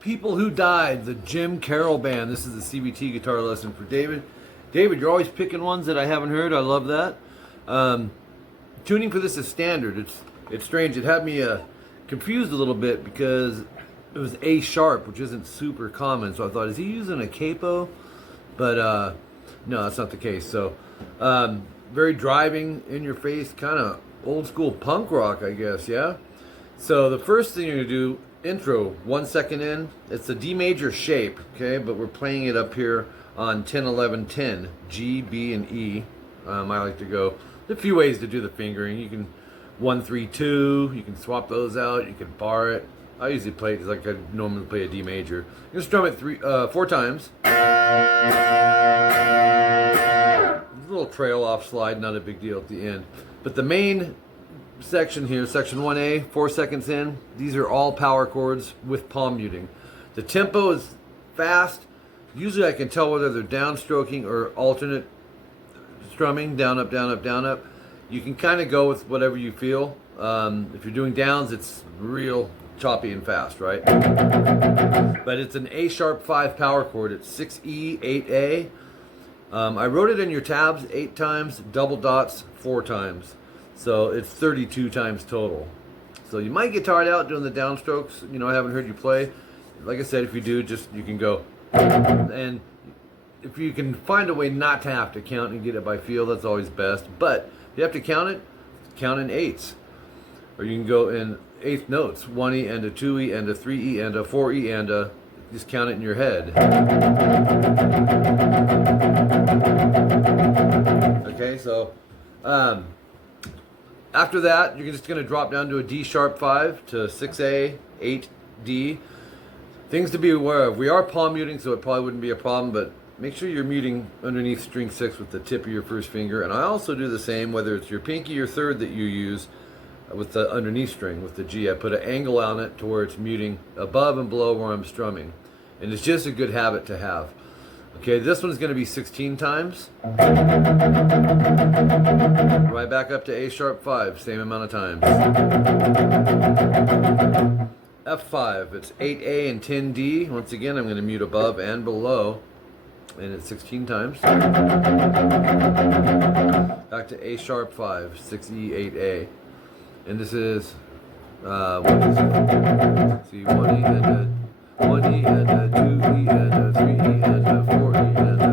People Who Died, the Jim Carroll Band. This is the CVT guitar lesson for David. David, you're always picking ones that I haven't heard. I love that. Tuning for this is standard. It's strange. It had me confused a little bit because it was A sharp, which isn't super common. So I thought, is he using a capo? But no, that's not the case. So very driving, in your face, kind of old school punk rock, I guess. Yeah. So the first thing you're gonna do, intro, 1 second in. It's a D major shape, okay, but we're playing it up here on 10, 11, 10, G, B, and E. I like to go, there's a few ways to do the fingering. You can 1, 3, 2, you can swap those out, you can bar it. I usually play it like I normally play a D major. You can strum it 4 times. A little trail off slide, not a big deal at the end. But the main section here, section 1A, 4 seconds in, these are all power chords with palm muting. The tempo is fast. Usually I can tell whether they're downstroking or alternate strumming, down, up, down, up, down, up. You can kind of go with whatever you feel. If you're doing downs, it's real choppy and fast, right? But it's an A sharp 5 power chord. It's 6E, 8A. I wrote it in your tabs 8 times, double dots 4 times. So it's 32 times total. So you might get tired out doing the downstrokes. You know, I haven't heard you play. Like I said, if you do, just you can go. And if you can find a way not to have to count and get it by feel, that's always best. But if you have to count it, count in 8s. Or you can go in 8th notes, 1E and a 2E and a 3E and a 4E and a, just count it in your head. Okay, so after that, you're just going to drop down to a D sharp 5 to 6A, 8D. Things to be aware of. We are palm muting, so it probably wouldn't be a problem, but make sure you're muting underneath string 6 with the tip of your first finger. And I also do the same, whether it's your pinky or third that you use with the underneath string, with the G. I put an angle on it to where it's muting above and below where I'm strumming. And it's just a good habit to have. Okay, this one's going to be 16 times. Right back up to A sharp 5, same amount of times. F5, it's 8A and 10D. Once again, I'm going to mute above and below. And it's 16 times. Back to A sharp 5, 6E, 8A. And this is, what is it? See, 1E and a 1E and a 2E and a 3E and a 4E and a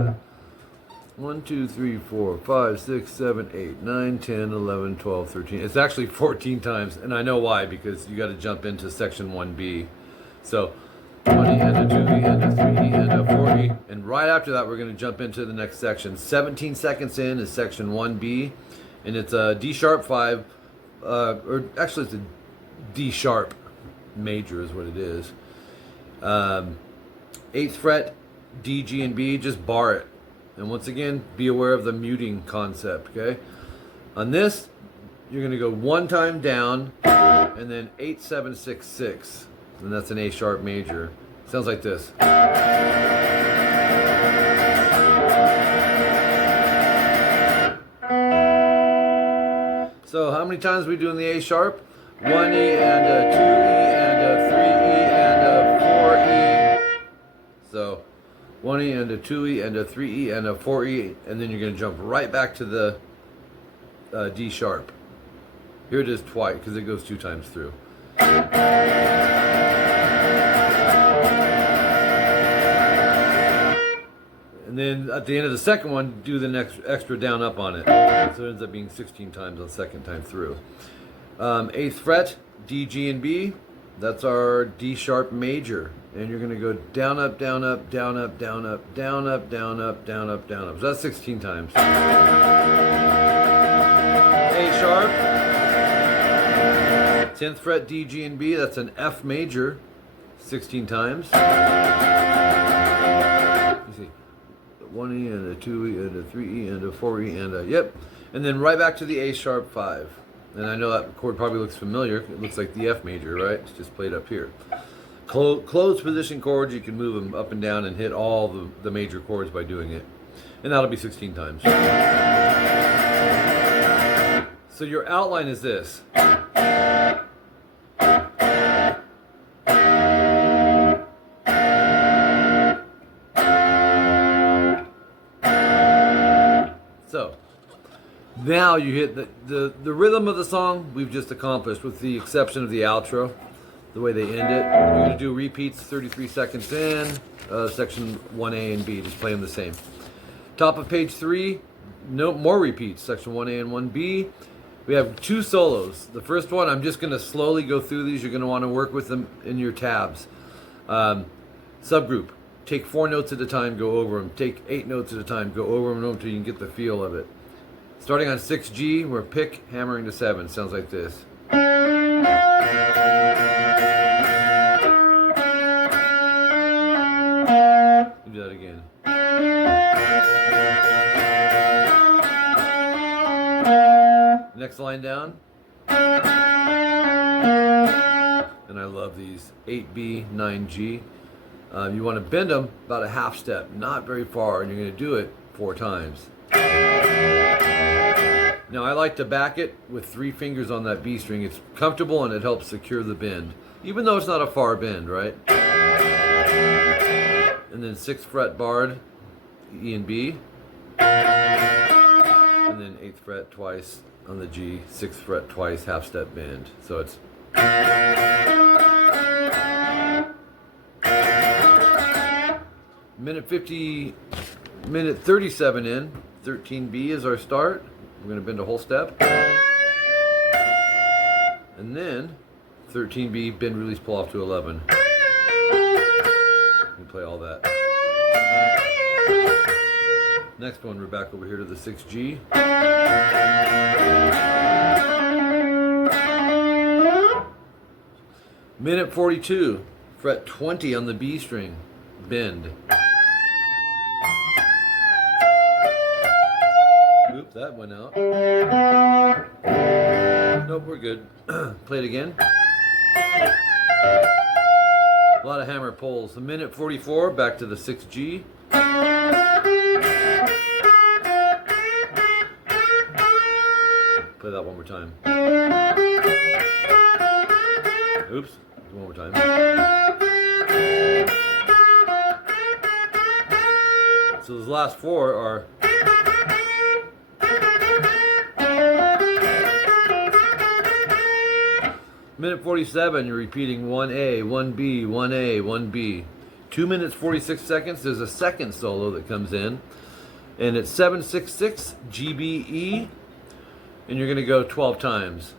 1, 2, 3, 4, 5, 6, 7, 8, 9, 10, 11, 12, 13. It's actually 14 times, and I know why, because you got to jump into section 1B. So 1E and a 2E and a 3E and a 4E. And right after that, we're going to jump into the next section. 17 seconds in is section 1B, and it's a D sharp 5, or actually it's a D sharp major is what it is. 8th fret, D, G, and B, just bar it. And once again, be aware of the muting concept, okay? On this, you're gonna go 1 time down, and then 8, 7, 6, 6. And that's an A sharp major. Sounds like this. So how many times are we doing the A sharp? 1E and a 2E and a 3E and a 4E. So 1E and a 2E and a 3E and a 4E, and then you're going to jump right back to the D sharp. Here it is twice, because it goes 2 times through. And then at the end of the second one, do the next extra down up on it. So it ends up being 16 times on the second time through. 8th fret, D, G, and B. That's our D sharp major. And you're going to go down, up, down, up, down, up, down, up, down, up, down, up, down, up, down, up. So that's 16 times. A sharp. 10th fret, D, G, and B. That's an F major. 16 times. You see, 1E and a 2E and a 3E and a 4E and a, yep. And then right back to the A sharp 5. And I know that chord probably looks familiar. It looks like the F major, right? It's just played up here. closed position chords, you can move them up and down and hit all the major chords by doing it. And that'll be 16 times. So your outline is this. So now you hit the rhythm of the song we've just accomplished, with the exception of the outro, the way they end it. You're going to do repeats 33 seconds in, section 1A and B, just play them the same. Top of page 3, no more repeats, section 1A and 1B. We have 2 solos. The first one, I'm just going to slowly go through these. You're going to want to work with them in your tabs. Subgroup. Take 4 notes at a time, go over them. Take 8 notes at a time, go over them until you can get the feel of it. Starting on 6G, we're pick, hammering to 7. Sounds like this. Do that again. Next line down. And I love these. 8B, 9G. You want to bend them about a half step, not very far, and you're going to do it 4 times. Now I like to back it with 3 fingers on that B string. It's comfortable and it helps secure the bend, even though it's not a far bend, right? And then 6th fret barred, E and B. And then 8th fret twice on the G, 6th fret twice, half step bend. So it's... minute 37 in, 13B is our start. We're going to bend a whole step. And then 13B, bend, release, pull off to 11. We play all that. Next one, we're back over here to the 6G. Minute 42, fret 20 on the B string, bend. Oops, that went out. Nope, we're good. Play it again. A lot of hammer pulls. A minute 44, back to the 6G. Play that one more time. Oops, one more time. So those last 4 are... Minute 47, you're repeating 1A, 1B, 1A, 1B. 2 minutes 46 seconds, there's a second solo that comes in. And it's 766 GBE. And you're going to go 12 times.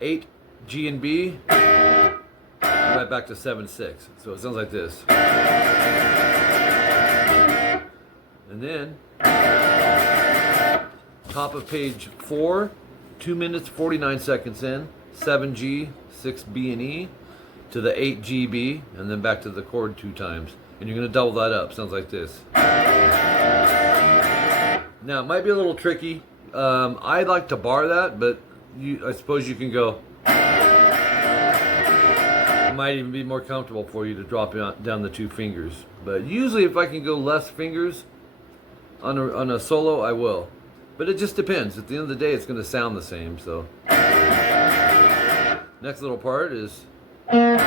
8 G and B. Right back to 7-6. So it sounds like this. And then, top of page 4. 2 minutes 49 seconds in, 7G, 6B and E to the 8GB, and then back to the chord 2 times. And you're going to double that up. Sounds like this. Now, it might be a little tricky. I like to bar that, but I suppose you can go. It might even be more comfortable for you to drop down the 2 fingers. But usually if I can go less fingers on a solo, I will. But it just depends. At the end of the day, it's going to sound the same. So, next little part is kind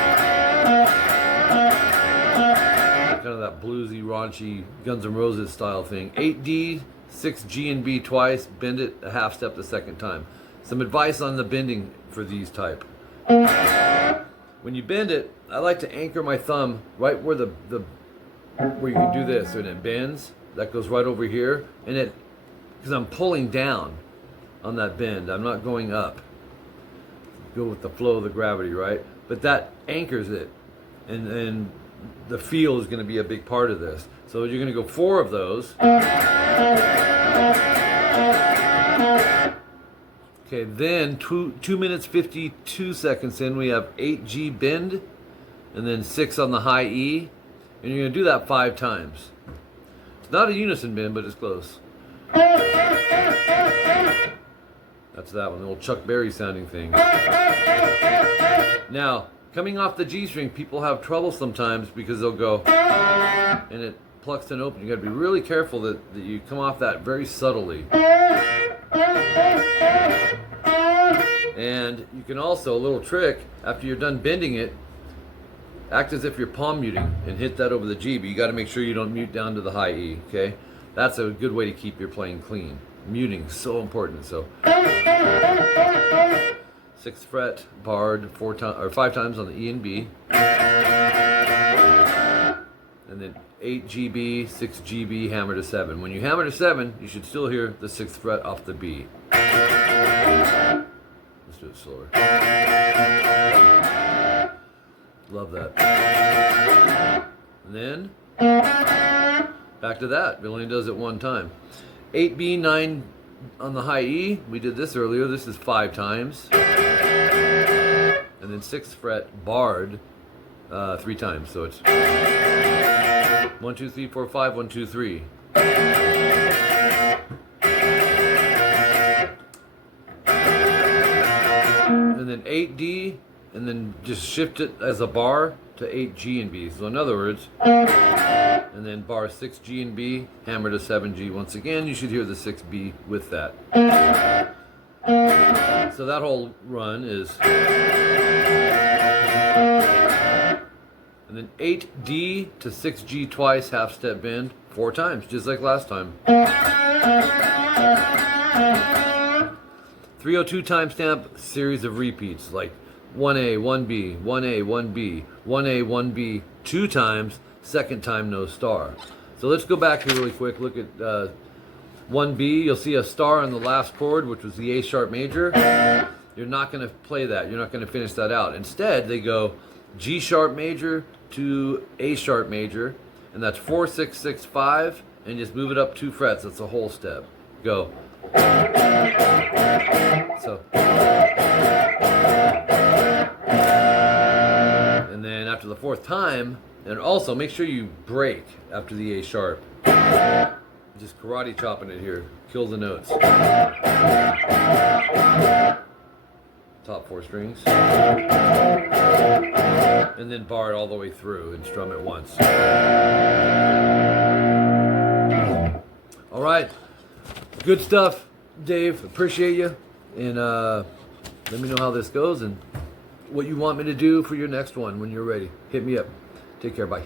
of that bluesy, raunchy Guns N' Roses style thing. 8D, 6G and B twice, bend it a half step the second time. Some advice on the bending for these type. When you bend it, I like to anchor my thumb right where where you can do this, and it bends. That goes right over here, and it. Because I'm pulling down on that bend. I'm not going up. Go with the flow of the gravity, right? But that anchors it. And the feel is going to be a big part of this. So you're going to go 4 of those. Okay, then 2 minutes 52 seconds in, we have 8G bend. And then 6 on the high E. And you're going to do that 5 times. It's not a unison bend, but it's close. That's that one, the old Chuck Berry sounding thing. Now, coming off the G string, people have trouble sometimes because they'll go and it plucks and open. You gotta be really careful that you come off that very subtly. And you can also, a little trick, after you're done bending it, act as if you're palm muting and hit that over the G, but you gotta make sure you don't mute down to the high E, okay? That's a good way to keep your playing clean. Muting, so important. So 6th fret, barred 5 times on the E and B, and then 8 GB, 6 GB, hammer to 7. When you hammer to 7, you should still hear the 6th fret off the B. Let's do it slower. Love that. And then back to that. It only does it one time. 8B, 9 on the high E. We did this earlier. This is 5 times. And then 6th fret barred 3 times. So it's 1, 2, 3, 4, 5, 1, 2, 3. And then 8D, and then just shift it as a bar to 8G and B. So in other words, and then bar 6G and B, hammer to 7G. Once again, you should hear the 6B with that. So that whole run is, and then 8D to 6G twice, half step bend, 4 times, just like last time. 302 timestamp, series of repeats, like 1A, 1B, 1A, 1B, 1A, 1B, 2 times, second time no star. So let's go back here really quick, look at 1B, you'll see a star on the last chord, which was the A sharp major. You're not going to play that, you're not going to finish that out. Instead, they go G sharp major to A sharp major, and that's 4, 6, 6, 5, and just move it up 2 frets, that's a whole step. Go. So. And then after the 4th time, and also make sure you break after the A sharp. Just karate chopping it here. Kill the notes. Top 4 strings. And then bar it all the way through and strum it once. All right. Good stuff, Dave. Appreciate you. And let me know how this goes and what you want me to do for your next one when you're ready. Hit me up. Take care. Bye.